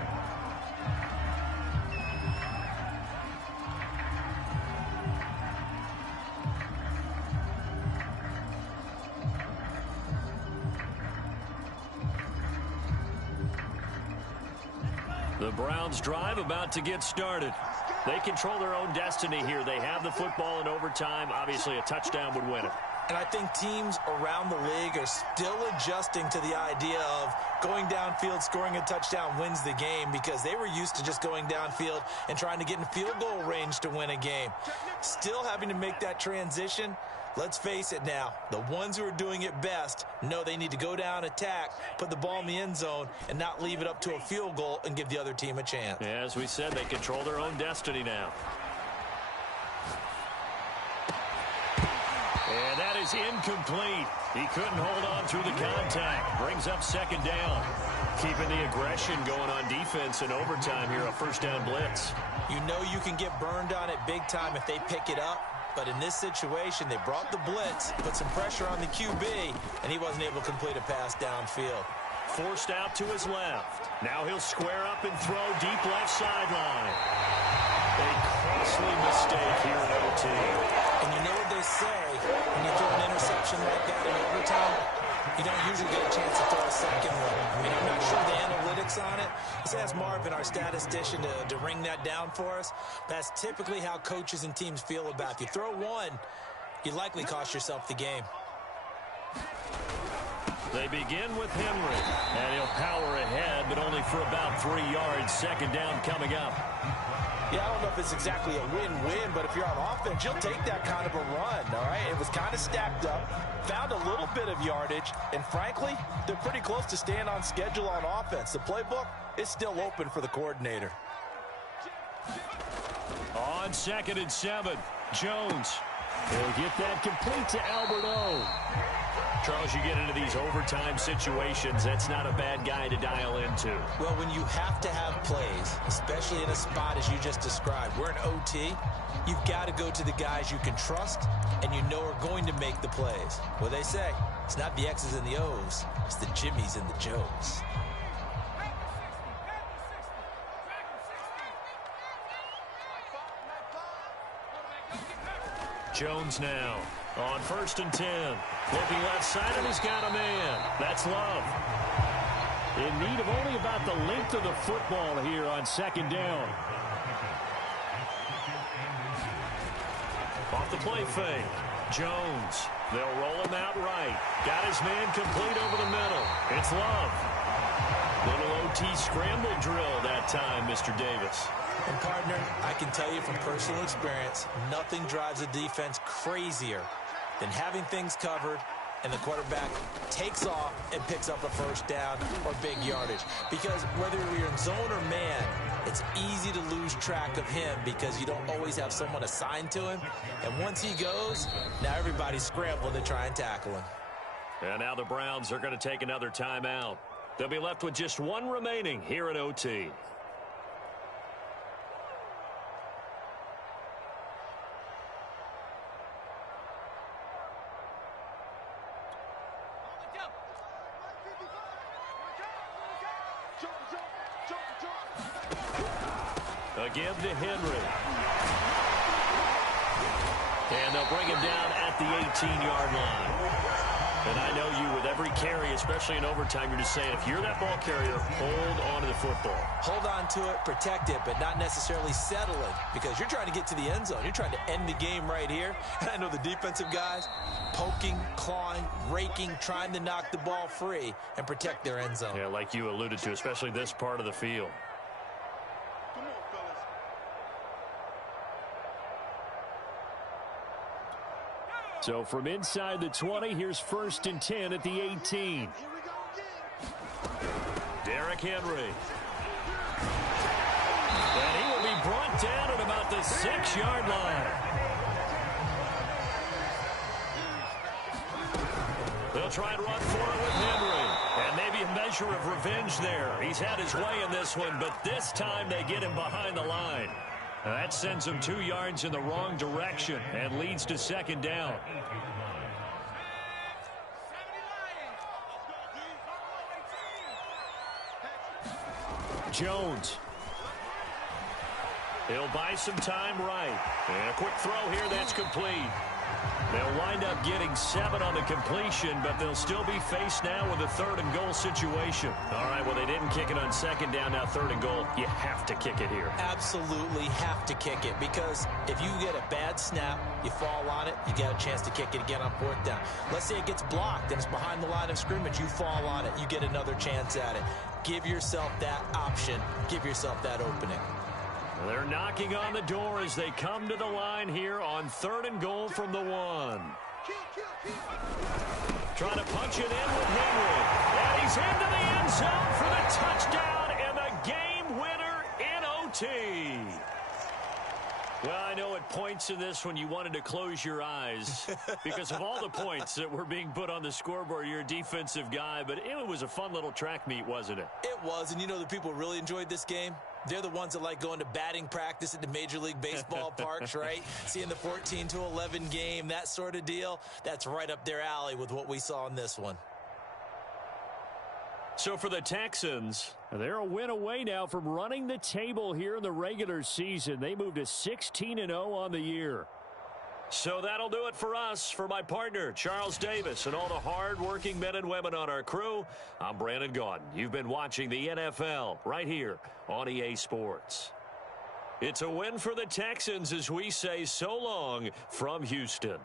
The Browns drive about to get started. They control their own destiny here. They have the football in overtime. Obviously, a touchdown would win it. And I think teams around the league are still adjusting to the idea of going downfield, scoring a touchdown wins the game, because they were used to just going downfield and trying to get in field goal range to win a game. Still having to make that transition. Let's face it now, the ones who are doing it best know they need to go down, attack, put the ball in the end zone, and not leave it up to a field goal and give the other team a chance. Yeah, as we said, they control their own destiny now. And that is incomplete. He couldn't hold on through the contact. Brings up second down. Keeping the aggression going on defense in overtime here, a first down blitz. You know you can get burned on it big time if they pick it up. But in this situation, they brought the blitz, put some pressure on the QB, and he wasn't able to complete a pass downfield. Forced out to his left. Now he'll square up and throw deep left sideline. A costly mistake here in OT. And you know what they say, when you throw an interception like that in overtime, you don't usually get a chance to throw a second one. I mean, I'm not sure the analytics on it. Let's ask Marvin, our statistician, to ring that down for us. That's typically how coaches and teams feel about it. If you throw one, you likely cost yourself the game. They begin with Henry, and he'll power ahead, but only for about 3 yards. Second down coming up. Yeah, I don't know if it's exactly a win-win, but if you're on offense, you'll take that kind of a run, all right? It was kind of stacked up, found a little bit of yardage, and frankly, they're pretty close to staying on schedule on offense. The playbook is still open for the coordinator. On 2nd and 7, Jones. He'll get that complete to Albert O. Charles, you get into these overtime situations, that's not a bad guy to dial into. Well, when you have to have plays, especially in a spot as you just described, we're in OT, you've got to go to the guys you can trust and you know are going to make the plays. Well, they say, it's not the X's and the O's, it's the Jimmys and the Joes. Jones now on 1st and 10. Looking left side, and he's got a man. That's Love. In need of only about the length of the football here on 2nd down. Off the play fake. Jones. They'll roll him out right. Got his man complete over the middle. It's Love. Little OT scramble drill that time, Mr. Davis. And partner, I can tell you from personal experience, nothing drives a defense crazier than having things covered and the quarterback takes off and picks up a first down or big yardage. Because whether you're in zone or man, it's easy to lose track of him because you don't always have someone assigned to him. And once he goes, now everybody's scrambling to try and tackle him. And now the Browns are going to take another timeout. They'll be left with just one remaining here at OT. Again to Henry. And they'll bring him down at the 18-yard line. And I know you, with every carry, especially in overtime, you're just saying, if you're that ball carrier, hold on to the football. Hold on to it, protect it, but not necessarily settle it, because you're trying to get to the end zone. You're trying to end the game right here. And I know the defensive guys poking, clawing, raking, trying to knock the ball free and protect their end zone. Yeah, like you alluded to, especially this part of the field. So from inside the 20, here's 1st and 10 at the 18. Derrick Henry. And he will be brought down at about the 6-yard line. They'll try and run for it with Henry. And maybe a measure of revenge there. He's had his way in this one, but this time they get him behind the line. That sends him 2 yards in the wrong direction and leads to second down. Jones. He'll buy some time right. And a quick throw here that's complete. They'll wind up getting 7 on the completion, but they'll still be faced now with a 3rd and goal situation. All right, well, they didn't kick it on 2nd down, now 3rd and goal. You have to kick it here. Absolutely have to kick it, because if you get a bad snap, you fall on it, you get a chance to kick it again on 4th down. Let's say it gets blocked and it's behind the line of scrimmage. You fall on it, you get another chance at it. Give yourself that option. Give yourself that opening. They're knocking on the door as they come to the line here on 3rd and goal from the 1. Trying to punch it in with Henry. And he's into the end zone for the touchdown and the game winner in OT. Well, I know at points in this when you wanted to close your eyes because of all the points that were being put on the scoreboard. You're a defensive guy, but it was a fun little track meet, wasn't it? It was, and you know the people really enjoyed this game? They're the ones that like going to batting practice at the Major League Baseball parks, right? Seeing the 14-11 game, that sort of deal. That's right up their alley with what we saw in this one. So for the Texans, they're a win away now from running the table here in the regular season. They moved to 16-0 on the year. So that'll do it for us. For my partner, Charles Davis, and all the hard-working men and women on our crew, I'm Brandon Gaudin. You've been watching the NFL right here on EA Sports. It's a win for the Texans as we say so long from Houston.